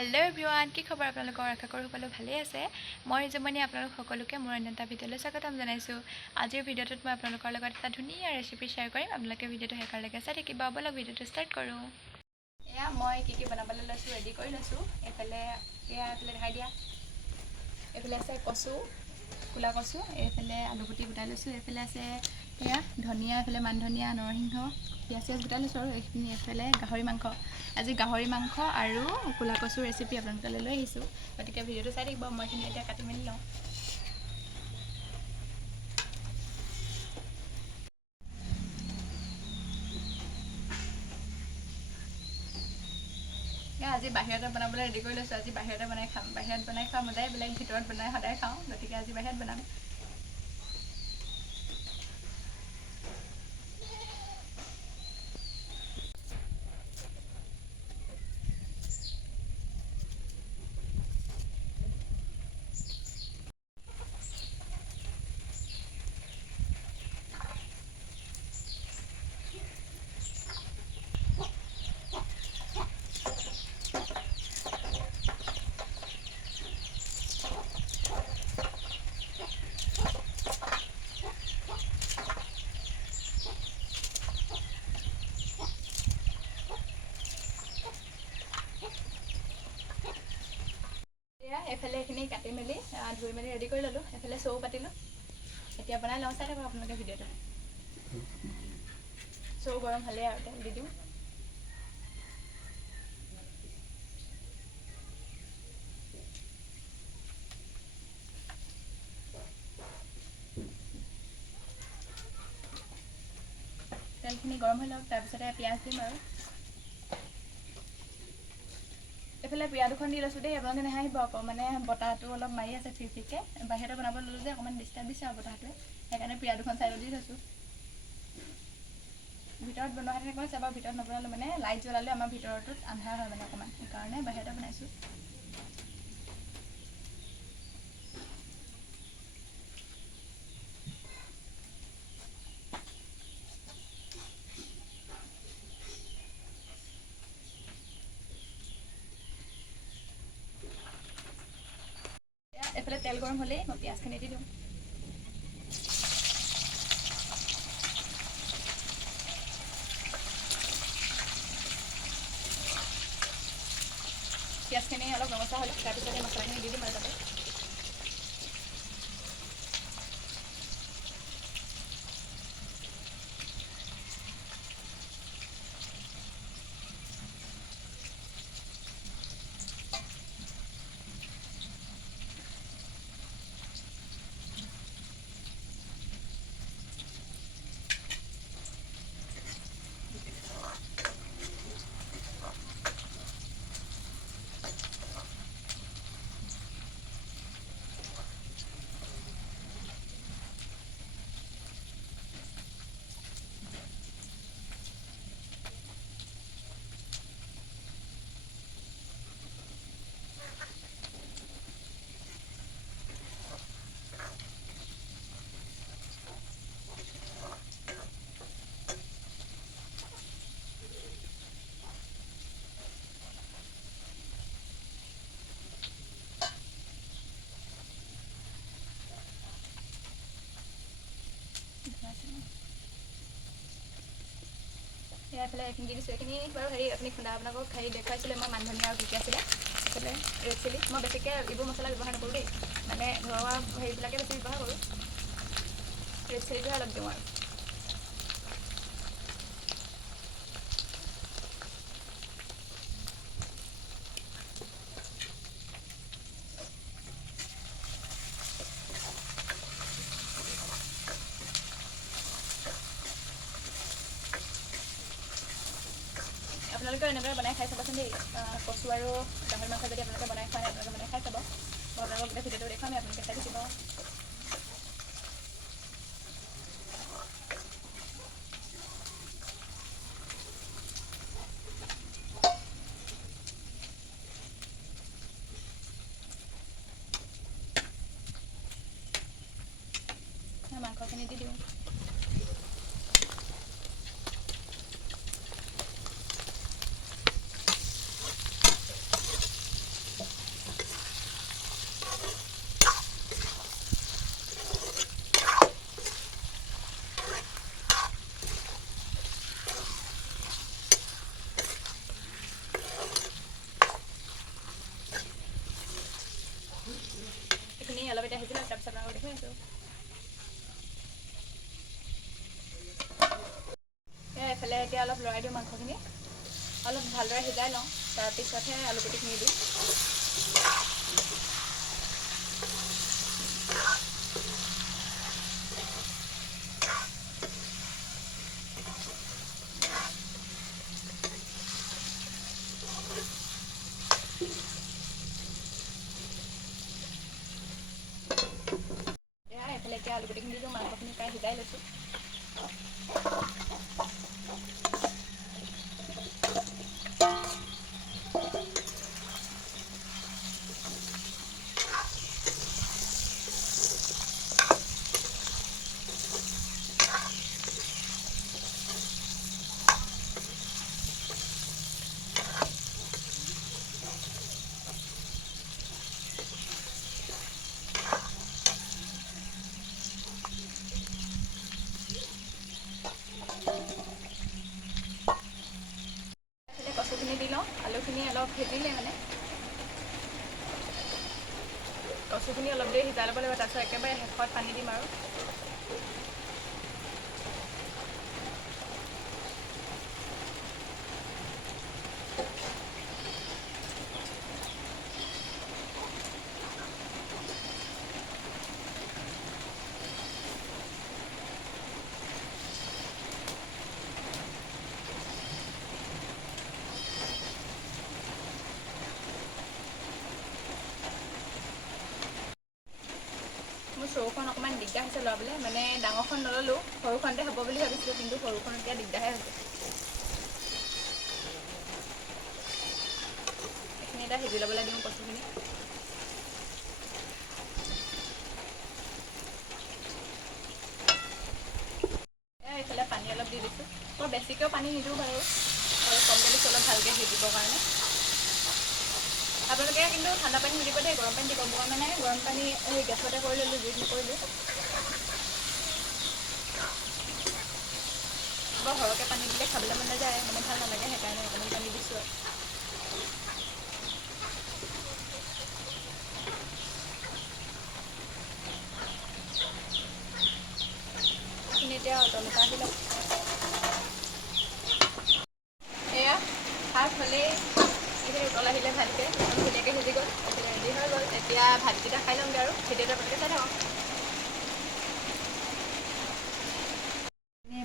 Hello' everyone, কি খবৰ আপোনালোকৰ? আশা কৰোঁ সকলো ভালেই আছে। মই ৰিজুমণি আপোনালোক সকলোকে মোৰ অন্য এটা ভিডিঅ'লৈ স্বাগতম জনাইছোঁ। আজিৰ ভিডিঅ'টোত মই আপোনালোকৰ লগত এটা ধুনীয়া ৰেচিপি শ্বেয়াৰ কৰিম। আপোনালোকে ভিডিঅ'টো শেষলৈকে চাই থাকিব। ব'লক ভিডিঅ'টো ষ্টাৰ্ট কৰোঁ। এয়া মই কি বনাবলৈ লৈছোঁ, ৰেডি কৰি লৈছোঁ। এইফালে দেখাই দিয়া। এইফালে আছে কচু, ক'লা কচু, এইফালে আলুগুটি গোটাই লৈছোঁ। এইফালে আছে এয়া ধনিয়া, এইফালে মান ধনিয়া, নৰসিংহ, পিঁয়াজ গোটাই লৈছোঁ। আৰু এইখিনি এইফালে গাহৰি মাংস। আজি গাহৰি মাংস আৰু ক'লা কচুৰ ৰেচিপি আপোনালোকলৈ লৈ আহিছোঁ। গতিকে ভিডিঅ'টো চাই থাকিব। মই এইখিনি এতিয়া কাটি মেলি লওঁ। আজি বাহিৰতে বনাবলৈ ৰেডি কৰি লৈছোঁ। আজি বাহিৰতে বনাই খাম। বাহিৰত বনাই খোৱা মজাই বেলেগ, ভিতৰত বনাই সদায় খাওঁ। গতিকে আজি বাহিৰত বনাম। এইফালে এইখিনি কাটি মেলি ধুই মেলি ৰেডি কৰি ল'লোঁ। এইফালে চৌ পাতিলোঁ। এতিয়া বনাই লওঁ, চাই থাকক আপোনালোকে ভিডিঅ'টো। চৌ গৰম হ'লেই আৰু তেল দি দিওঁ। তেলখিনি গৰম হৈ লওক, তাৰপিছতে পিঁয়াজ দিম আৰু এইফালে পিঁয়াজ দুখন দি লৈছোঁ দেই। আপোনালোকে নাহাঁহিব আকৌ, মানে বতাহটো অলপ মাৰি আছে ঠিক ঠিককৈ। বাহিৰতে বনাব ল'লোঁ যে অকণমান ডিষ্টাৰ্ব দিছে আৰু বতাহটোৱে, সেইকাৰণে পিঁয়াজ দুখন চাইডত দি থৈছোঁ। ভিতৰত বনোৱা হেঁতেন কৈছে, বাৰু ভিতৰত নবনালোঁ, মানে লাইট জ্বলালে আমাৰ ভিতৰটোত আন্ধাৰ হয় মানে অকণমান, সেইকাৰণে বাহিৰতে বনাইছোঁ। এইফালে তেল গৰম হ'লেই মই পিঁয়াজখিনি দি দিওঁ। পিঁয়াজখিনি অলপ ৰঙচুৱা হ'লে তাৰপিছতে মছলাখিনি দি দিম আৰু তাতে। এইফালে এইখিনি দি দিছোঁ। এইখিনি বাৰু আপুনি খুন্দা আপোনালোকক দেখুৱাইছিলে মই মান ধনিয়া আৰু কি আছিলে। এইফালে ৰেড চিলি, মই বেছিকৈ এইবোৰ মছলা ব্যৱহাৰ নকৰোঁ দেই, মানে ঘৰুৱা হেৰিবিলাকে বেছি ব্যৱহাৰ কৰোঁ। ৰেড চিলিটোহে অলপ দিওঁ আৰু আপোনালোকে এনেদৰে বনাই খাই চাবচোন দেই। কচু আৰু গাহৰি মাংস যদি আপোনালোকে বনাই খোৱা নাই, আপোনালোকে বনাই খাই চাব। মই আপোনালোকক গোটেই ভিডিঅ'টো দেখুৱাম, আপোনালোকে চাই থাকিব। মাংসখিনি দি দিওঁ। ভাজি লওক, তাৰপিছত আপোনালোকক দেখুৱাই আছোঁ। এইফালে এতিয়া অলপ লৰাই দিওঁ মাংসখিনি, অলপ ভালদৰে সিজাই লওঁ, তাৰপিছতহে আলুগুটিখিনি দিওঁ। এইফালে এতিয়া আলুগুটিখিনি দিওঁ, মাংসখিনি প্ৰায় সিজাই লৈছোঁ। কচুখিনি দি লওঁ, আলুখিনি অলপ সিজিলে মানে কচুখিনি অলপ দেৰি সিজাই ল'ব লাগিব, তাৰপিছত একেবাৰে শেষত পানী দিম আৰু। মোৰ চৰুখন অকণমান দিগদাৰ হৈছে ল'ৰাবলৈ, মানে ডাঙৰখন নল'লোঁ, সৰুখনতে হ'ব বুলি ভাবিছিলোঁ, কিন্তু সৰুখন এতিয়া দিগদাৰহে হৈছে। এইখিনি এতিয়া সিজি ল'বলৈ দিওঁ কচুখিনি। এইফালে পানী অলপ দি দিছোঁ, বৰ বেছিকৈও পানী নিদিওঁ বাৰু, অলপ কমকৈ দিছোঁ অলপ ভালকৈ সিজিবৰ কাৰণে। আপোনালোকে কিন্তু ঠাণ্ডা পানী নিদিব দেই, গৰম পানী দিব। মই মানে গৰম পানী এই গেছতে কৰি ল'লোঁ, জুইত নকৰিলোঁ। বৰ সৰহকৈ পানী দিলে খাবলৈ মন নাযায়, মানে ভাল নালাগে, সেইকাৰণে অকণমান পানী দিছোঁ আৰু। এইখিনি এতিয়া উতলটা আহি লওক। এয়া ভাত হ'লেই, এইখিনি উতল আহিলে ভালকৈ, ধুনীয়াকৈ সিজি গ'ল, এইখিনি ৰেডি হৈ গ'ল। এতিয়া ভাতকেইটা খাই ল'মগৈ আৰু, ভিডিঅ'টো আপোনালোকে চাই থাকক।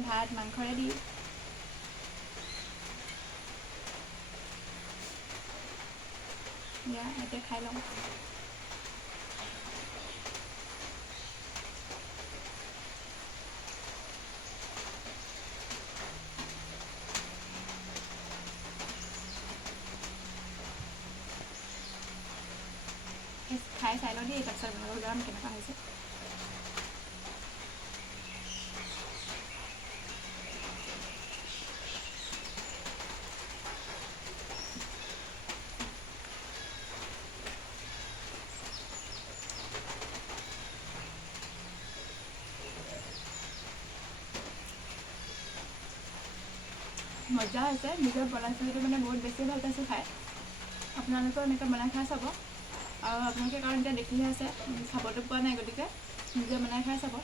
ভাত মাংস ৰেডি। এতিয়া খাই লওঁ। খাই চাই লওঁ দেই, তাৰপিছত আপোনালোকক জনাম কেনেকুৱা হৈছে। মজা হৈছে, নিজে বনাইছোঁ সেইটো মানে বহুত বেছি ভাল পাইছোঁ খাই। আপোনালোকেও এনেকৈ বনাই খাই চাব, আৰু আপোনালোকে কাৰণ এতিয়া দেখিহে আছে, চাবতো পোৱা নাই, গতিকে নিজে বনাই খাই চাব।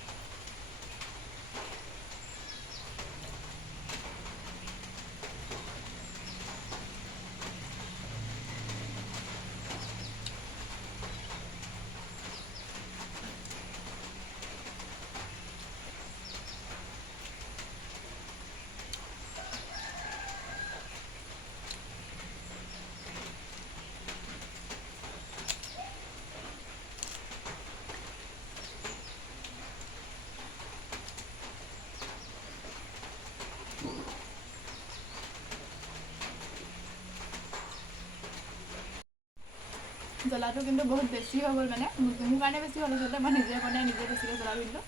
জ্বলাটো কিন্তু বহুত বেছি হৈ গ'ল, মানে মোৰ কাৰণে বেছি হ'ল, আচলতে মই নিজে বনাই নিজে বেছিকৈ জ্বলা দিলোঁ।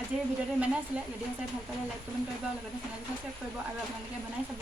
আজিৰ ভিডিঅ'টো ইমানে আছিলে। যদি সঁচাই ভাল পালে লাইক কমেণ্ট কৰিব, আৰু লগতে চেনেলটো ছাবস্ক্ৰাইব কৰিব, আৰু আপোনালোকে বনাই চাব।